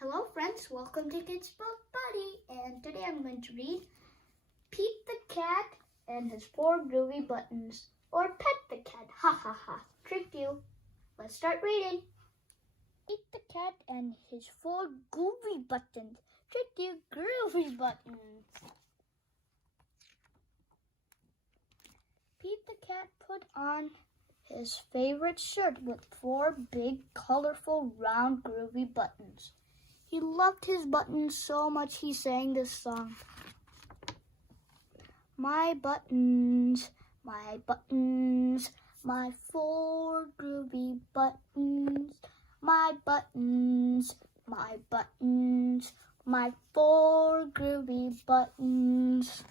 Hello friends, welcome to Kids Book Buddy, and today I'm going to read Pete the Cat and his Four Groovy Buttons, or Pet the Cat, ha ha ha, tricked you. Let's start reading. Pete the Cat and his Four Groovy Buttons, tricked you, groovy buttons. Pete the Cat put on his favorite shirt with four big, colorful, round, groovy buttons. He loved his buttons so much he sang this song. My buttons, my four groovy buttons. My buttons, my four groovy buttons.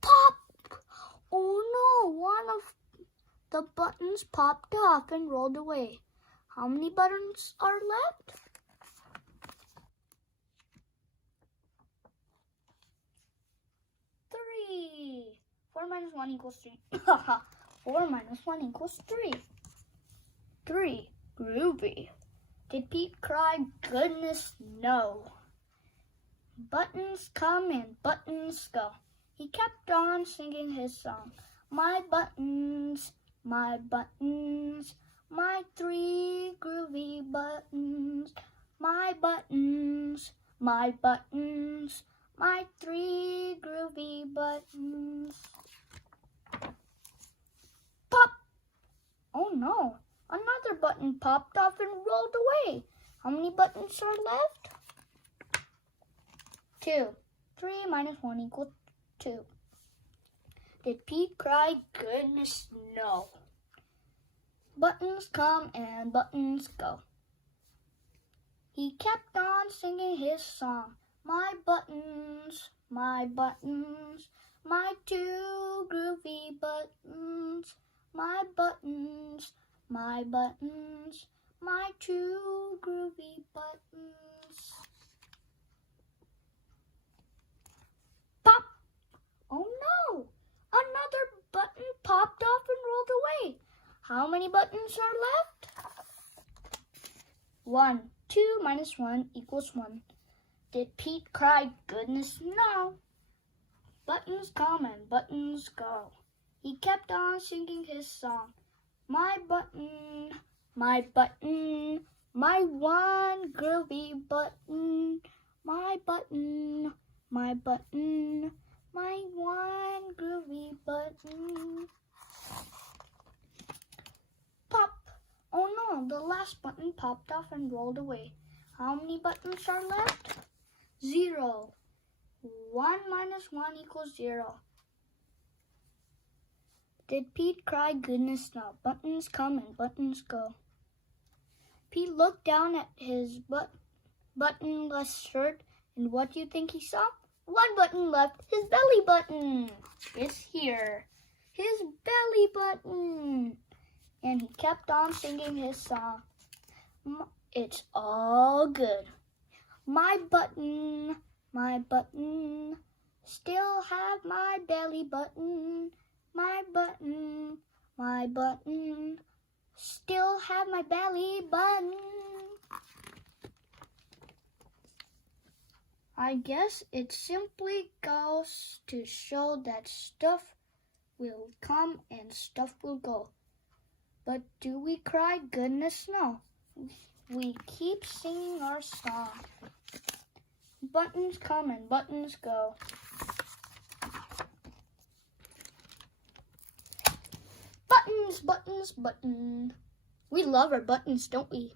Pop! Oh no, one of the buttons popped off and rolled away. How many buttons are left? 3. 4 minus 1 equals 3. 4 minus 1 equals 3. 3. Groovy. Did Pete cry? Goodness, no. Buttons come and buttons go. He kept on singing his song. My buttons, my 3 groovy buttons. My buttons, my 3 groovy buttons. Pop! Oh no, another button popped off and rolled away. How many buttons are left? 2. 3 minus 1 equals 2. Did Pete cry? Goodness, no. Buttons come and buttons go. He kept on singing his song. My buttons, my 2 groovy buttons. My buttons, my 2 groovy buttons. Pop! Oh no! Another button popped off and rolled away. How many buttons are left? 1. 2 minus 1 equals 1. Did Pete cry? Goodness, no. Buttons come and buttons go. He kept on singing his song. My button, my 1 groovy button. My button, my 1 groovy button. Pop! Oh no, the last button popped off and rolled away. How many buttons are left? 0. 1 minus 1 equals 0. Did Pete cry? Goodness, no. Buttons come and buttons go. Pete looked down at his buttonless shirt, and what do you think he saw? 1 button left, his belly button. It's here. His belly button. And he kept on singing his song. It's all good. My button, still have my belly button. My button, still have my belly button. I guess it simply goes to show that stuff will come and stuff will go. But do we cry? Goodness, no. We keep singing our song. Buttons come and buttons go. Buttons, buttons, button. We love our buttons, don't we?